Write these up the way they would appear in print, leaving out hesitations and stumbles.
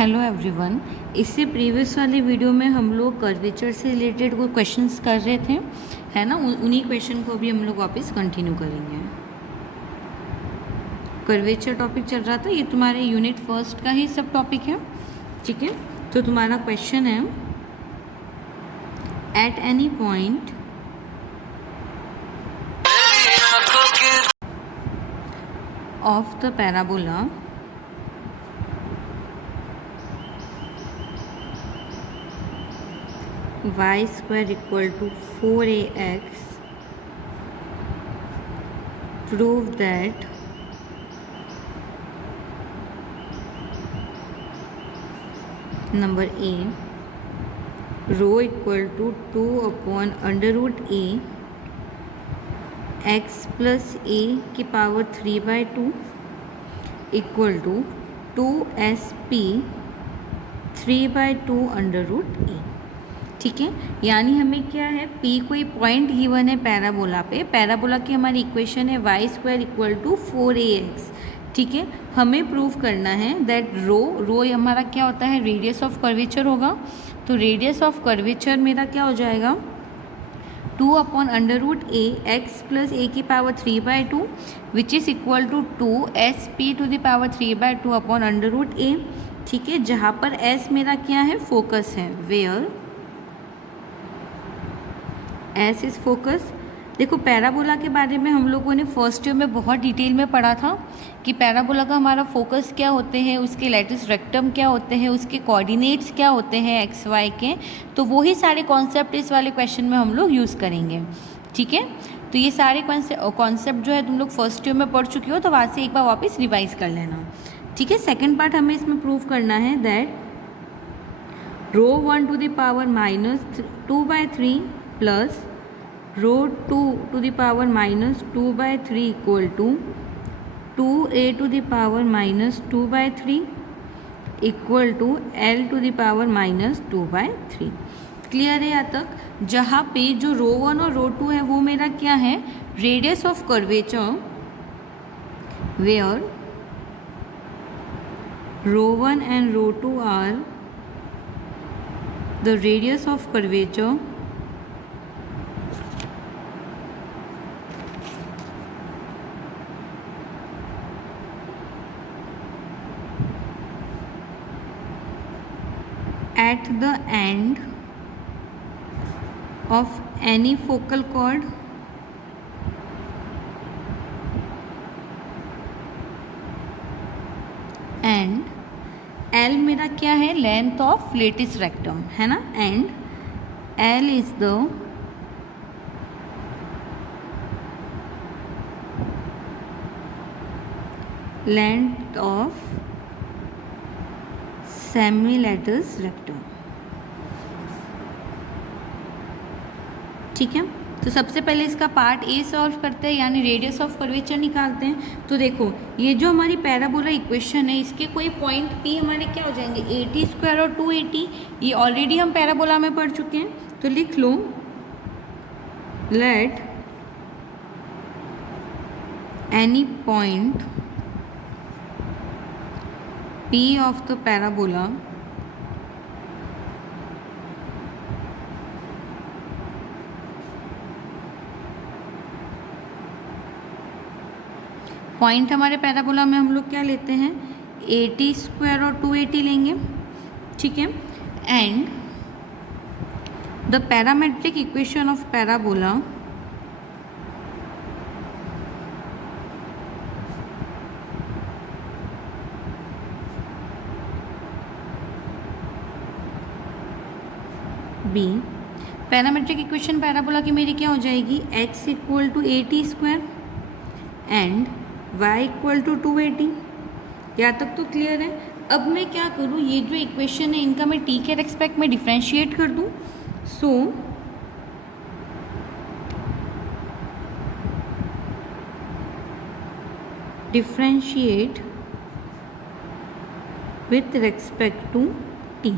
Hello everyone. इससे previous वाले video में हम लोग कर्वेचर से रिलेटेड कोई क्वेश्चंस कर रहे थे, है ना। उन्हीं क्वेश्चन को भी हम लोग वापस कंटिन्यू करेंगे। कर्वेचर टॉपिक चल रहा था, ये तुम्हारे यूनिट फर्स्ट का ही सब टॉपिक है, ठीक है। तो तुम्हारा क्वेश्चन है, eight any point of the parabola y square equal to 4ax, prove that number a, rho equal to 2 upon under root a x plus a की power 3/2 equal to 2sp 3/2 under root a, ठीक है। यानी हमें क्या है, P कोई point given है parabola पे। पैराबोला की हमारी इक्वेशन है y square equal to 4ax, ठीक है। हमें प्रूव करना है दैट रो हमारा क्या होता है, रेडियस ऑफ कर्वेचर होगा। तो रेडियस ऑफ कर्वेचर मेरा क्या हो जाएगा, 2 upon under root a x plus a की power 3/2 which is equal to 2sp to the power 3/2 upon under root a, ठीक है। जहाँ पर s मेरा क्या है, फोकस है, वेयर एस इज फोकस। देखो पैराबोला के बारे में हम लोगों ने फर्स्ट ईयर में बहुत डिटेल में पढ़ा था कि पैराबोला का हमारा फोकस क्या होते हैं, उसके लैटिस रेक्टम क्या होते हैं, उसके कोऑर्डिनेट्स क्या होते हैं एक्स वाई के। तो वही सारे कॉन्सेप्ट इस वाले क्वेश्चन में हम लोग यूज़ करेंगे, ठीक है। तो ये सारे कॉन्सेप्ट जो है तुम लोग फर्स्ट ईयर में पढ़ चुके हो, तो वहाँ से एक बार वापस रिवाइज कर लेना, ठीक है। सेकेंड पार्ट हमें इसमें प्रूव करना है that rho 1 to the power -2/3 plus rho 2 to the power -2/3 equal to 2a to the power -2/3 equal to l to the power -2/3। Clear है यहाँ तक। जहाँ पे जो रो 1 और रो 2 है वो मेरा क्या है, radius of curvature, where rho 1 and rho 2 are the radius of curvature at the end of any focal chord and L मेरा क्या है, लेंथ ऑफ लेटिस रेक्टम, है ना। And L is the length of semilatus rectum, ठीक है। तो सबसे पहले इसका पार्ट ए सॉल्व करते हैं, यानी रेडियस ऑफ कर्वेचर निकालते हैं। तो देखो ये जो हमारी पैराबोला इक्वेशन है, इसके कोई पॉइंट पी हमारे क्या हो जाएंगे, 80 स्क्वायर और 280। ये ऑलरेडी हम पैराबोला में पढ़ चुके हैं, तो लिख लो let any point P of the parabola पॉइंट हमारे पैराबोला में हम लोग क्या लेते हैं, 80 स्क्वायर और 280 लेंगे, ठीक है। And the parametric equation of parabola be, parametric equation parabola की मेरी क्या हो जाएगी, x equal to 80 square and y equal to 280। यहाँ तक तो क्लियर है। अब मैं क्या करूँ, ये जो इक्वेशन है इनका मैं t के रेस्पेक्ट में डिफ्रेंशिएट कर दूँ। So differentiate with respect to t।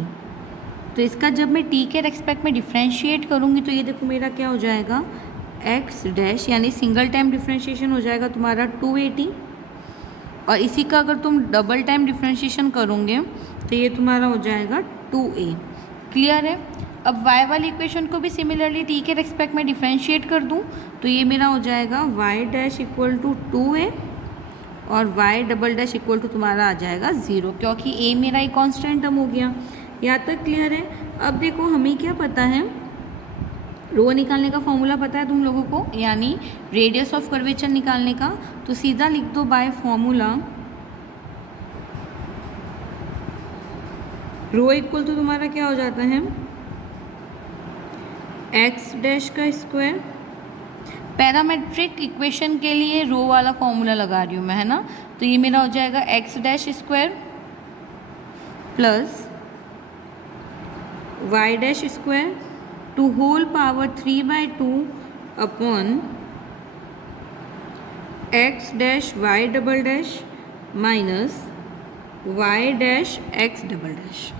तो इसका जब मैं t के रेस्पेक्ट में डिफ्रेंशिएट करूँगी तो ये देखो मेरा क्या हो जाएगा, x डैश, यानी सिंगल टाइम डिफ्रेंशिएशन हो जाएगा तुम्हारा 280 और इसी का अगर तुम डबल टाइम डिफ्रेंशिएशन करोगे तो ये तुम्हारा हो जाएगा 2a। क्लियर है। अब y वाली इक्वेशन को भी सिमिलरली t के रेस्पेक्ट में डिफ्रेंशिएट कर दूँ तो ये मेरा हो जाएगा y dash equal to 2a और y double dash equal to तुम्हारा आ जाएगा 0, क्योंकि a मेरा एक कांस्टेंट टर्म हो गया। यहाँ तक क्लियर है। अब देखो हमें क्या पता है, रो निकालने का फॉर्मूला पता है तुम लोगों को, यानी रेडियस ऑफ कर्वेचर निकालने का। तो सीधा लिख दो by formula rho equal to तुम्हारा क्या हो जाता है एक्स डैश का स्क्वायर। पैरामेट्रिक इक्वेशन के लिए रो वाला फॉर्मूला लगा रही हूँ मैं, है ना। तो ये मेरा हो जाएगा x dash square plus y dash square to whole power 3/2 upon x dash y double dash minus y dash x double dash.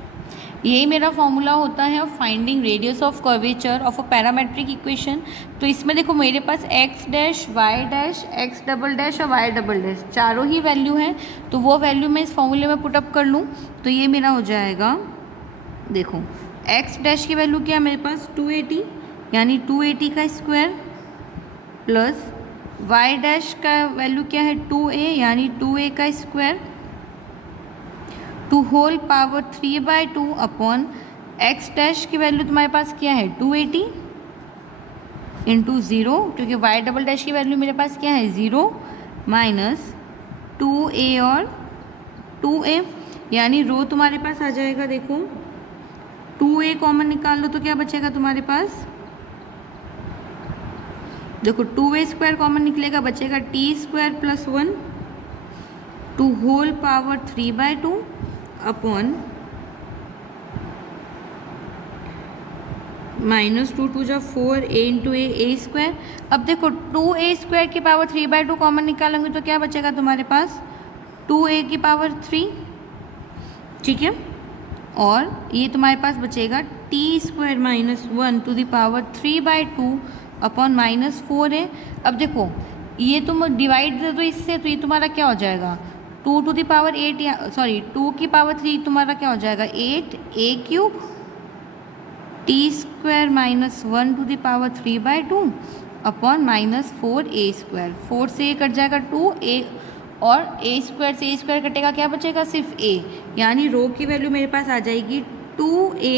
यही मेरा फॉर्मूला होता है of finding radius of curvature of a parametric equation. तो इसमें देखो मेरे पास x dash y dash x double dash और वाई डबल डैश चारों ही वैल्यू हैं, तो वो वैल्यू मैं इस फॉर्मूले में पुटअप कर लूँ तो ये मेरा हो जाएगा, देखो एक्स डैश की वैल्यू क्या है मेरे पास 280, यानी 280 का स्क्वायर प्लस वाई डैश का वैल्यू क्या है 2a, यानी 2a का square to whole power 3/2 upon x dash की वैल्यू तुम्हारे पास क्या है 280 इंटू 0, क्योंकि वाई डबल डैश की वैल्यू मेरे पास क्या है 0 माइनस 2a और 2a, यानी रो तुम्हारे पास आ जाएगा, देखो 2a कॉमन निकाल लो तो क्या बचेगा तुम्हारे पास, देखो 2a स्क्वायर कॉमन निकलेगा, बचेगा t square plus 1 to whole power 3/2 upon minus 2 2 जा 4 a इंटू a स्क्वायर। अब देखो 2a स्क्वायर की पावर 3/2 कॉमन निकालेंगे तो क्या बचेगा तुम्हारे पास 2a की पावर 3, ठीक है। और ये तुम्हारे पास बचेगा t square minus 1 to the power 3/2 upon minus 4a। अब देखो ये तुम डिवाइड दे दो इससे तो ये तुम्हारा क्या हो जाएगा 2 टू द पावर 8, सॉरी 2 की पावर 3 तुम्हारा क्या हो जाएगा 8a cube t square minus 1 to the power 3/2 upon minus 4a square. 4 से ये कट जाएगा 2a और a स्क्वायर से a स्क्वायर कटेगा, क्या बचेगा सिर्फ a, यानी रो की वैल्यू मेरे पास आ जाएगी 2a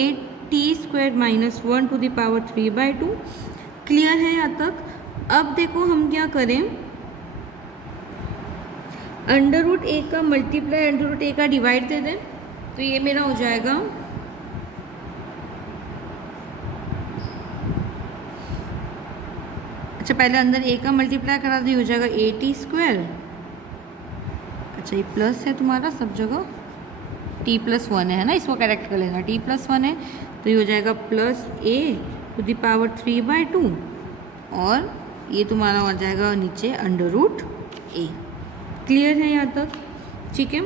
t square minus 1 to the power 3/2। Clear है यहाँ तक। अब देखो हम क्या करें, अंडर रूट ए का मल्टीप्लाई अंडर रूट ए का डिवाइड दे दें तो ये मेरा हो जाएगा अच्छा पहले अंदर ए का मल्टीप्लाई करा दे, हो जाएगा 80 स्क्वायर, अच्छा ये प्लस है तुम्हारा सब जगह, t प्लस 1 है ना, इसको करेक्ट कर लेना, t प्लस 1 है तो ये हो जाएगा plus a to the power 3/2 और ये तुम्हारा हो जाएगा नीचे अंडर रूट a। क्लियर है यहाँ तक, ठीक है।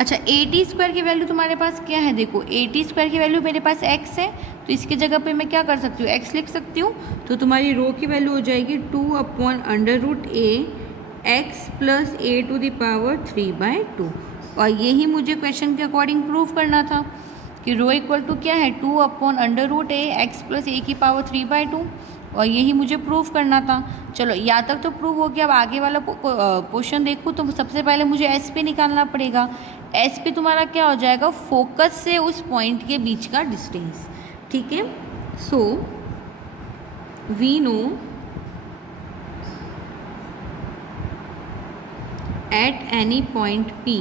अच्छा 80 स्क्वायर की वैल्यू तुम्हारे पास क्या है, देखो 80 स्क्वायर की वैल्यू मेरे पास x है तो इसकी जगह पे मैं क्या कर सकती हूँ x लिख सकती हूँ, तो तुम्हारी रो की वैल्यू हो जाएगी 2 upon under root a x plus a to the power 3/2। और यही मुझे क्वेश्चन के अकॉर्डिंग प्रूव करना था कि रो इक्वल टू क्या है 2 upon under root a x plus a की पावर 3/2, और यही मुझे प्रूव करना था। चलो यहाँ तक तो प्रूव हो गया। अब आगे वाला पोर्शन देखूँ तो सबसे पहले मुझे एस पी निकालना पड़ेगा। एस पी तुम्हारा क्या हो जाएगा फोकस से उस पॉइंट के बीच का डिस्टेंस, ठीक है। So we know at any point P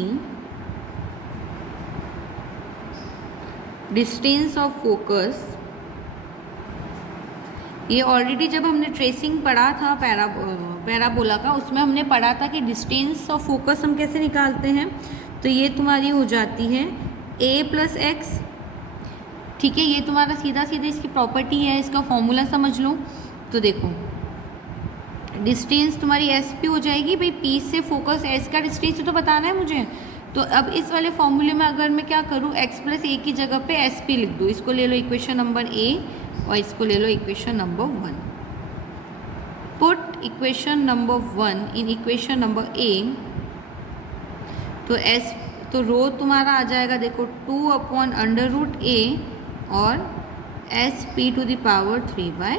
distance of focus, ये ऑलरेडी जब हमने ट्रेसिंग पढ़ा था पैराबोला का उसमें हमने पढ़ा था कि डिस्टेंस ऑफ फोकस हम कैसे निकालते हैं। तो ये तुम्हारी हो जाती है a प्लस एक्स, ठीक है। ये तुम्हारा सीधा सीधा इसकी प्रॉपर्टी है, इसका फॉर्मूला समझ लो। तो देखो डिस्टेंस तुम्हारी एस पी हो जाएगी, भाई पी से फोकस एस का डिस्टेंस तो बताना है मुझे। तो अब इस वाले फॉर्मूले में अगर मैं क्या करूँ x प्लस ए की जगह पे एस पी लिख दूँ, इसको ले लो इक्वेशन नंबर a और इसको ले लो equation number 1। Put equation number 1 in equation number a तो रो तुम्हारा आ जाएगा देखो 2/√a और SP⁻³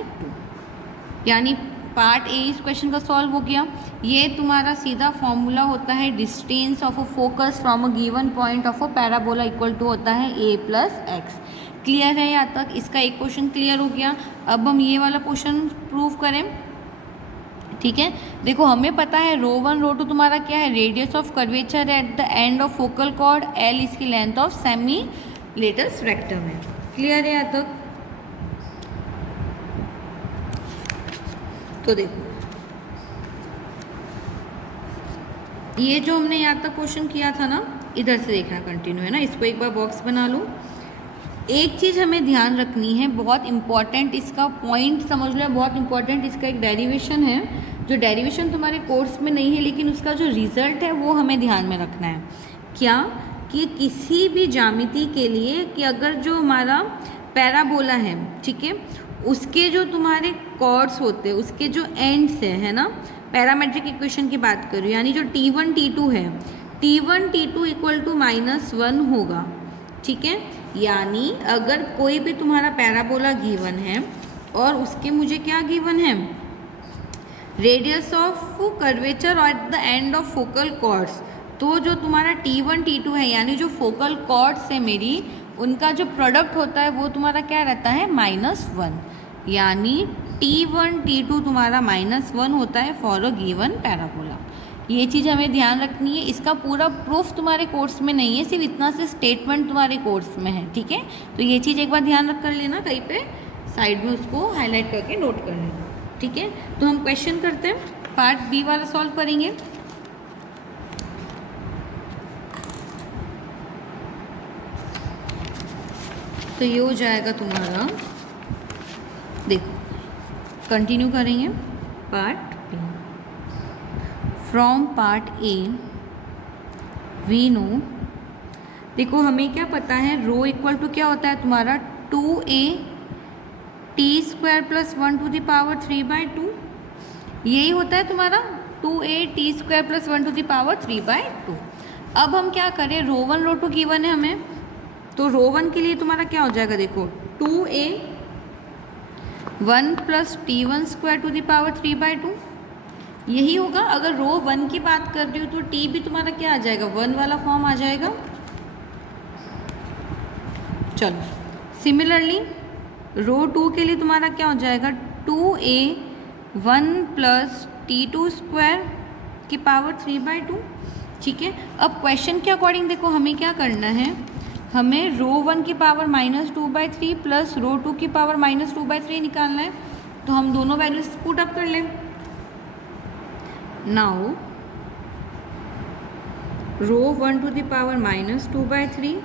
यानी पार्ट ए इस क्वेश्चन का सॉल्व हो गया। ये तुम्हारा सीधा फॉर्मूला होता है distance of a focus from a given point of a parabola equal to होता है a+x। क्लियर है यहाँ तक? इसका एक क्वेश्चन क्लियर हो गया। अब हम ये वाला क्वेश्चन प्रूव करें। ठीक है, देखो हमें पता है ρ1 ρ2 तुम्हारा क्या है, radius of curvature at the end of focal chord, l इसकी length of semi latus rectum है। क्लियर है यहाँ तक? तो देखो ये जो हमने यहाँ तक क्वेश्चन किया था ना, इधर से देखना कंटिन्यू है ना, इसको एक बार बॉक्स बना लो। एक चीज़ हमें ध्यान रखनी है, बहुत इंपॉर्टेंट, इसका पॉइंट समझ लो, बहुत इंपॉर्टेंट इसका एक डेरिवेशन है, जो डेरिवेशन तुम्हारे कोर्स में नहीं है लेकिन उसका जो रिजल्ट है वो हमें ध्यान में रखना है। क्या कि किसी भी ज्यामिति के लिए कि अगर जो हमारा पैराबोला है, ठीक है, उसके जो तुम्हारे कॉर्ड्स होते हैं, उसके जो एंड्स है ना, पैरामेट्रिक इक्वेशन की बात करूँ, यानी जो T1 T2 है, T1 T2 इक्वल टू -1 होगा। ठीक है, यानी अगर कोई भी तुम्हारा पैराबोला गिवन है और उसके मुझे क्या गिवन है, radius of curvature at the end of focal chords, तो जो तुम्हारा T1 T2 है यानी जो फोकल कॉर्ड्स है मेरी, उनका जो प्रोडक्ट होता है वो तुम्हारा क्या रहता है, -1, यानी T1 T2 तुम्हारा -1 होता है फॉर अ गिवन पैराबोला। ये चीज़ हमें ध्यान रखनी है। इसका पूरा प्रूफ तुम्हारे कोर्स में नहीं है, सिर्फ इतना से स्टेटमेंट तुम्हारे कोर्स में है। ठीक है, तो ये चीज़ एक बार ध्यान रख कर लेना, कहीं पे साइड में उसको हाईलाइट करके नोट कर लेना। ठीक है, तो हम क्वेश्चन करते हैं, पार्ट बी वाला सॉल्व करेंगे। तो ये हो जाएगा तुम्हारा, देखो कंटिन्यू करेंगे part B. From part A we know, देखो हमें क्या पता है, रो इक्वल टू क्या होता है तुम्हारा 2a t² + 1⁻³ यही होता है तुम्हारा 2a t² + 1⁻³। अब हम क्या करें, ρ1 ρ2 गिवन है हमें, तो ρ1 के लिए तुम्हारा क्या हो जाएगा, देखो 2a 1 + t1² ² 3/2 यही होगा। अगर ρ1 की बात कर रही हूँ तो t भी तुम्हारा क्या आ जाएगा, 1 वाला फॉर्म आ जाएगा। चलो सिमिलरली ρ2 के लिए तुम्हारा क्या हो जाएगा, 2a 1 + t2² 3/2। ठीक है, अब क्वेश्चन के अकॉर्डिंग देखो हमें क्या करना है, हमें ρ1 की पावर -2/3 प्लस ρ2 की पावर -2/3 निकालना है। तो हम दोनों वैल्यूज पुट अप कर लें। Now ρ1 to the power -2/3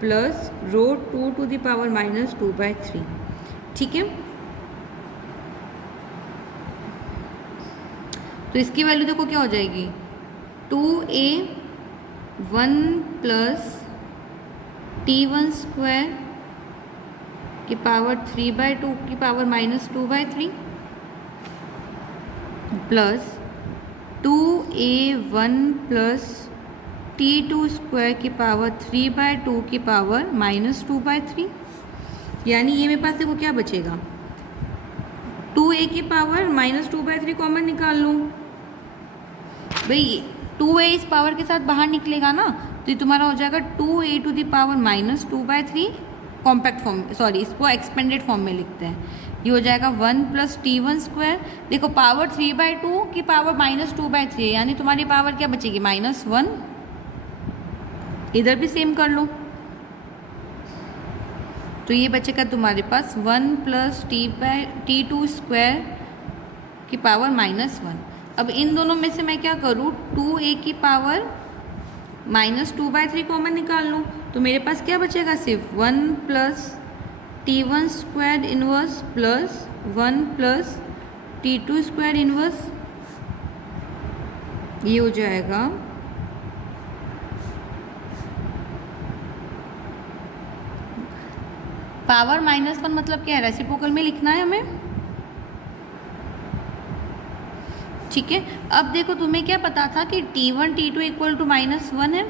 plus ρ2 to the power -2/3। ठीक है, तो इसकी वैल्यू देखो क्या हो जाएगी, 2a 1 + t1² की पावर 3/2 की पावर -2/3 प्लस 2a1 + t2² की पावर 3/2 की पावर -2/3। यानी ये मेरे पास देखो क्या बचेगा, 2a की पावर -2/3 कॉमन निकाल लूँ भाई, 2a इस पावर के साथ बाहर निकलेगा ना, तो ये तुम्हारा हो जाएगा 2a to the power -2/3 compact form, sorry इसको एक्सपेंडेड फॉर्म में लिखते हैं। ये हो जाएगा 1 + t1², देखो पावर 3/2 की पावर -2/3 यानी तुम्हारी पावर क्या बचेगी, -1। इधर भी सेम कर लो, तो ये बचेगा तुम्हारे पास 1 + t2² की पावर -1। अब इन दोनों में से मैं क्या करूँ, 2a की पावर -2/3 कॉमन निकाल लूँ, तो मेरे पास क्या बचेगा, सिर्फ 1 + t1² inverse plus 1 + t2² inverse. ये हो जाएगा पावर -1 मतलब क्या है, रेसिप्रोकल में लिखना है हमें। ठीक है, अब देखो तुम्हें क्या पता था कि T1 T2 = -1 है,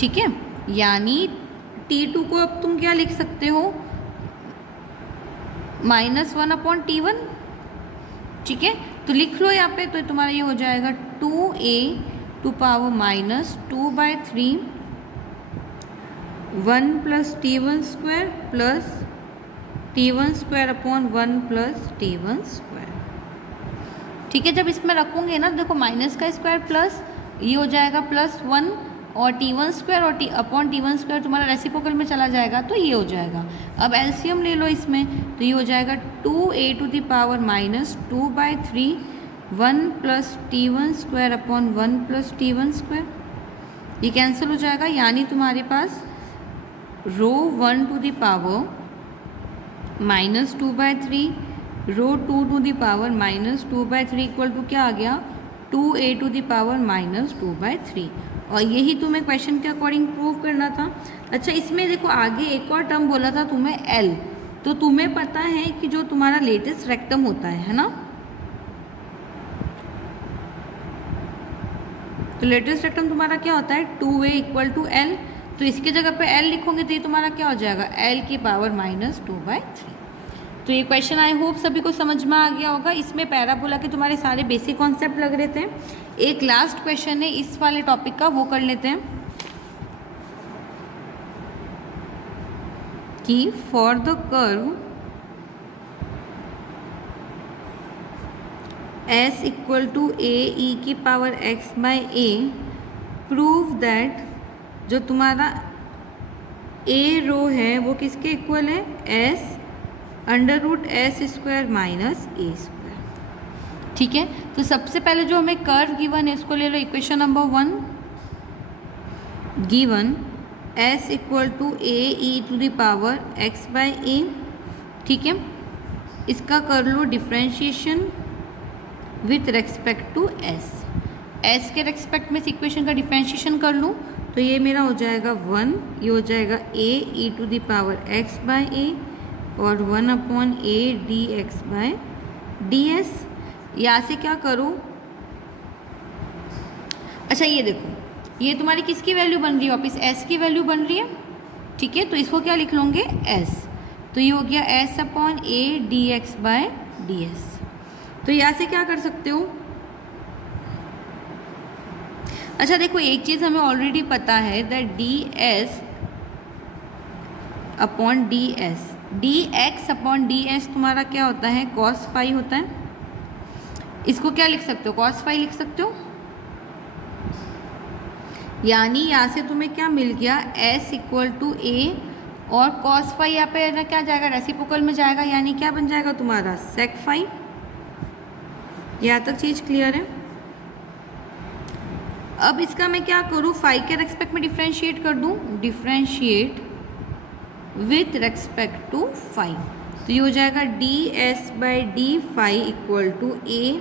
ठीक है, यानी T2 को अब तुम क्या लिख सकते हो, -1/T1। ठीक है, तो लिख लो यहाँ पे, तो तुम्हारा ये हो जाएगा 2a to power -2/3 1 + T1² plus T1² / 1 + T1²। ठीक है, जब इसमें रखोगे ना, देखो माइनस का स्क्वायर प्लस ये हो जाएगा +1 और T1² और T1² तुम्हारा रेसिप्रोकल में चला जाएगा तो ये हो जाएगा। अब एलसीएम ले लो इसमें, तो ये हो जाएगा 2a to the power -2/3 1 + T1² / 1 + T1²। ये कैंसिल हो जाएगा, यानी तुम्हारे पास rho 1 to the power -2/3 rho 2 to the power -2/3 equal to क्या आ गया, 2a टू द पावर -2/3। और यही तुम्हें क्वेश्चन के अकॉर्डिंग प्रूव करना था। अच्छा, इसमें देखो आगे एक और टर्म बोला था तुम्हें L, तो तुम्हें पता है कि जो तुम्हारा लेटेस्ट रेक्टम होता है ना, तो लेटेस्ट रेक्टम तुम्हारा क्या होता है 2a = L, तो इसकी जगह पे L लिखोगे तो ये तुम्हारा क्या हो जाएगा L की पावर -2/3। तो ये क्वेश्चन आई होप सभी को समझ में आ गया होगा। इसमें पैराबोला के तुम्हारे सारे बेसिक कॉन्सेप्ट लग रहे थे। एक लास्ट क्वेश्चन है इस वाले टॉपिक का, वो कर लेते हैं कि for the curve S = AE की पावर x/a प्रूव दैट जो तुम्हारा A रो है वो किसके इक्वल है, S √S² - a²। ठीक है, तो सबसे पहले जो हमें कर्व गिवन है इसको ले लो equation number 1। Given S = AE to the power x/a। ठीक है, इसका कर लो differentiation with respect to S के रेस्पेक्ट में इस इक्वेशन का डिफ्रेंशिएशन कर लूँ तो ये मेरा हो जाएगा 1, ये हो जाएगा AE to the power x/a और 1/a dx/ds। यहाँ से क्या करो, अच्छा ये देखो, ये तुम्हारी किसकी वैल्यू बन रही है, वापस S की वैल्यू बन रही है। ठीक है, तो इसको क्या लिख लोगे S, तो ये हो गया S/a dx/ds। तो यहाँ से क्या कर सकते हो, अच्छा देखो एक चीज़ हमें ऑलरेडी पता है दैट dx/ds तुम्हारा क्या होता है, cos phi होता है। इसको क्या लिख सकते हो, cos phi लिख सकते हो। यानी यहाँ से तुम्हें क्या मिल गया, S = a और cos phi यहाँ पे ना क्या जाएगा, रेसिप्रोकल में जाएगा, यानी क्या बन जाएगा तुम्हारा sec phi। यहाँ तक चीज़ क्लियर है। अब इसका मैं क्या करूँ, फाई के रेस्पेक्ट में डिफ्रेंशिएट कर दूँ, differentiate with respect to phi, तो ये हो जाएगा ds/d = a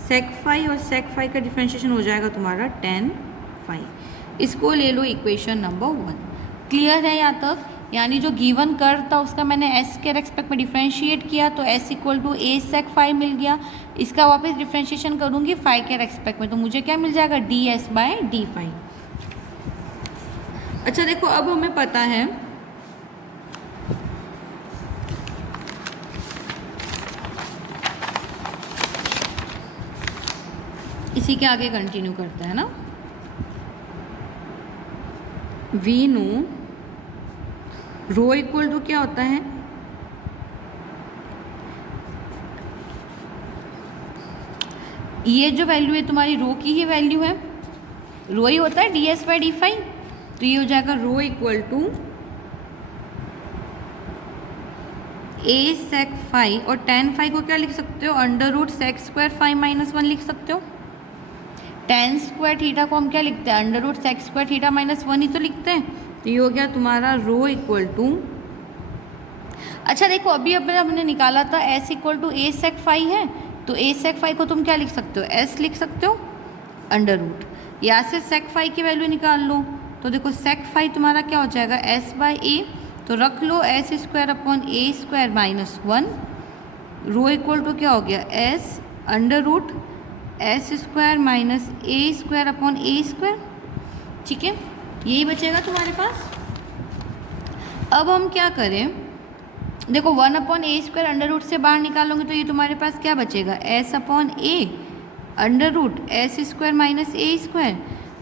sec phi और sec phi का डिफ्रेंशिएशन हो जाएगा तुम्हारा tan phi। इसको ले लो इक्वेशन नंबर 1। क्लियर है यहाँ तक, यानी जो गिवन कर्व था उसका मैंने S के रेस्पेक्ट में डिफ्रेंशिएट किया तो S = a sec phi मिल गया। इसका वापस डिफ्रेंशिएशन करूँगी फाई के रेस्पेक्ट में, तो मुझे क्या मिल जाएगा ds/d phi। अच्छा देखो, अब हमें पता है इसी के आगे कंटिन्यू करते हैं ना, we know rho equal to क्या होता है, ये जो वैल्यू है तुम्हारी रो की ही वैल्यू है, रो ही होता है ds/d phi। तो ये हो जाएगा rho equal to a sec phi और tan phi को क्या लिख सकते हो, √sec² phi - 1 लिख सकते हो। tan² थीटा को हम क्या लिखते हैं, √sec² थीटा - 1 ही तो लिखते हैं। तो ये हो गया तुम्हारा रो इक्वल टू, अच्छा देखो अभी हमने निकाला था S = a sec phi है, तो a sec phi को तुम क्या लिख सकते हो, S लिख सकते हो √। यहाँ से sec phi की वैल्यू निकाल लो, तो देखो sec phi तुम्हारा क्या हो जाएगा S/a, तो रख लो S² / a² - 1, row equal to क्या हो गया S √S² - a² / a²। ठीक है, यही बचेगा तुम्हारे पास। अब हम क्या करें, देखो 1/a² अंडर रूट से बाहर निकालोगे तो ये तुम्हारे पास क्या बचेगा, s/a under root s² minus a²।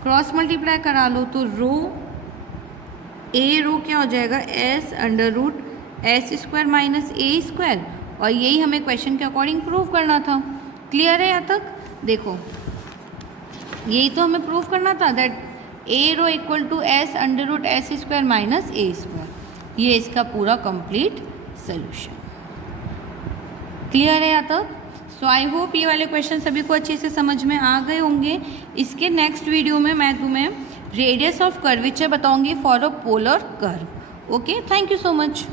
Cross multiply करा लो तो रो क्या हो जाएगा, s under root s² minus a²। और यही हमें क्वेश्चन के अकॉर्डिंग प्रूव करना था। क्लियर है यहाँ तक? देखो यही तो हमें प्रूव करना था, that a equal to s under root s² minus a²। ये इसका पूरा कंप्लीट सोल्यूशन। क्लियर है यहाँ तक? सो आई होप ये वाले क्वेश्चन सभी को अच्छे से समझ में आ गए होंगे। इसके नेक्स्ट वीडियो में मैं तुम्हें रेडियस ऑफ कर्वेचर बताऊंगी for a polar curve. Okay, thank you so much.